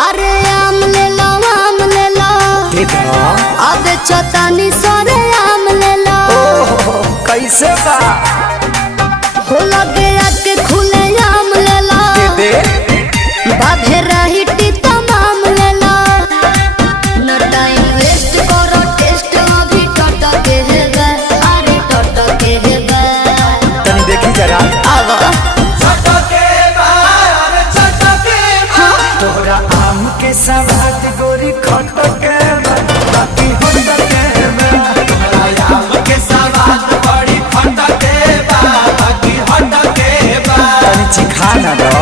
अरे आम ले लो अब चतानी सरे आम ले लो। कैसे बा हो लगे आके खुले आम ले लो बाधे रही तमाम ले लो। न टाइम वेस्ट करो टेस्ट अभी टटके है गा अरे टटके है गा तनी देखी जरा आवा तोरा आम के सवाद गोरी खटके बाकी हटके तोरा आम के सवाद बड़ी खटके बाकी हटके तनी चिखा ना दो।